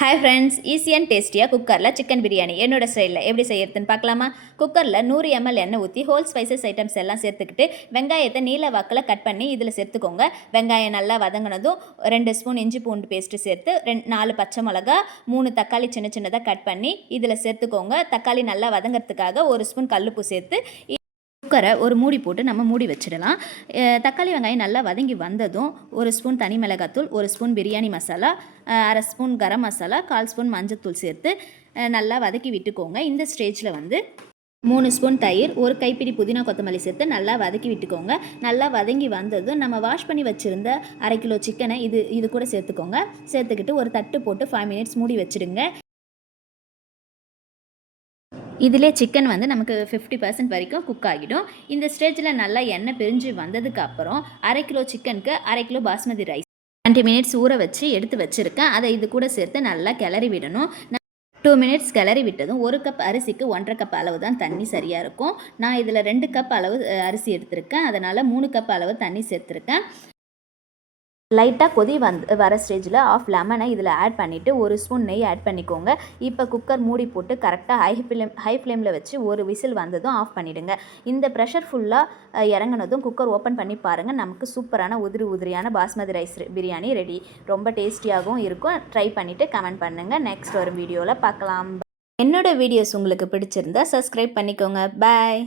Hi friends, easy and டேஸ்டியாக குக்கரில் chicken biryani என்னோட ஸ்டைலில் எப்படி செய்யறதுன்னு பார்க்கலாமா? குக்கரில் 100 ml எண்ணெய் ஊற்றி ஹோல் ஸ்பைசஸ் ஐட்டம்ஸ் எல்லாம் சேர்த்துக்கிட்டு வெங்காயத்தை நீல வாக்கில் கட் பண்ணி இதில் சேர்த்துக்கோங்க. வெங்காயம் நல்லா வதங்கினதும் 2 ஸ்பூன் இஞ்சி பூண்டு பேஸ்ட்டு சேர்த்து 4 பச்சை மிளகா 3 தக்காளி சின்ன சின்னதாக கட் பண்ணி இதில் சேர்த்துக்கோங்க. தக்காளி நல்லா வதங்கிறதுக்காக 1 ஸ்பூன் கல்லுப்பு சேர்த்து குக்கரை ஒரு மூடி போட்டு நம்ம மூடி வச்சிடலாம். தக்காளி வெங்காயம் நல்லா வதங்கி வந்ததும் 1 ஸ்பூன் தனி மிளகாத்தூள், 1 ஸ்பூன் பிரியாணி மசாலா, அரை ஸ்பூன் கரம் மசாலா, 1/4 ஸ்பூன் மஞ்சத்தூள் சேர்த்து நல்லா வதக்கி விட்டுக்கோங்க. இந்த ஸ்டேஜில் 3 ஸ்பூன் தயிர், 1 கைப்பிடி புதினா கொத்தமல்லி சேர்த்து நல்லா வதக்கி விட்டுக்கோங்க. நல்லா வதங்கி வந்ததும் நம்ம வாஷ் பண்ணி வச்சுருந்த 1/2 கிலோ சிக்கனை இது கூட சேர்த்துக்கோங்க. சேர்த்துக்கிட்டு ஒரு தட்டு போட்டு 5 மினிட்ஸ் மூடி வச்சுடுங்க. இதிலே சிக்கன் நமக்கு 50% வரைக்கும் குக் ஆகிடும். இந்த ஸ்டேஜில் நல்லா எண்ணெய் பிரிஞ்சு வந்ததுக்கப்புறம் 1/2 கிலோ சிக்கனுக்கு 1/2 கிலோ பாஸ்மதி ரைஸ் 20 மினிட்ஸ் ஊற வச்சு எடுத்து வச்சுருக்கேன். அதை இது கூட சேர்த்து நல்லா கிளறி விடணும். 2 மினிட்ஸ் கிளறி விட்டதும் 1 கப் அரிசிக்கு 1.5 கப் அளவு தான் தண்ணி சரியாக இருக்கும். நான் இதில் 2 கப் அளவு அரிசி எடுத்திருக்கேன். அதனால் 3 கப் அளவு தண்ணி சேர்த்துருக்கேன். லைட்டாக கொதி வர ஸ்டேஜில் ஆஃப் லெமனை இதில் ஆட் பண்ணிவிட்டு 1 ஸ்பூன் நெய் ஆட் பண்ணிக்கோங்க. இப்போ குக்கர் மூடி போட்டு கரெக்டாக ஹை ஃப்ளேமில் வச்சு ஒரு விசில் வந்ததும் ஆஃப் பண்ணிவிடுங்க. இந்த ப்ரெஷர் ஃபுல்லாக இறங்கினதும் குக்கர் ஓப்பன் பண்ணி பாருங்கள். நமக்கு சூப்பரான உதிரியான பாஸ்மதி ரைஸ் பிரியாணி ரெடி. ரொம்ப டேஸ்டியாகவும் இருக்கும். ட்ரை பண்ணிவிட்டு கமெண்ட் பண்ணுங்கள். நெக்ஸ்ட் ஒரு வீடியோவில் பார்க்கலாம். என்னோடய வீடியோஸ் உங்களுக்கு பிடிச்சிருந்தா சப்ஸ்கிரைப் பண்ணிக்கோங்க. பாய்.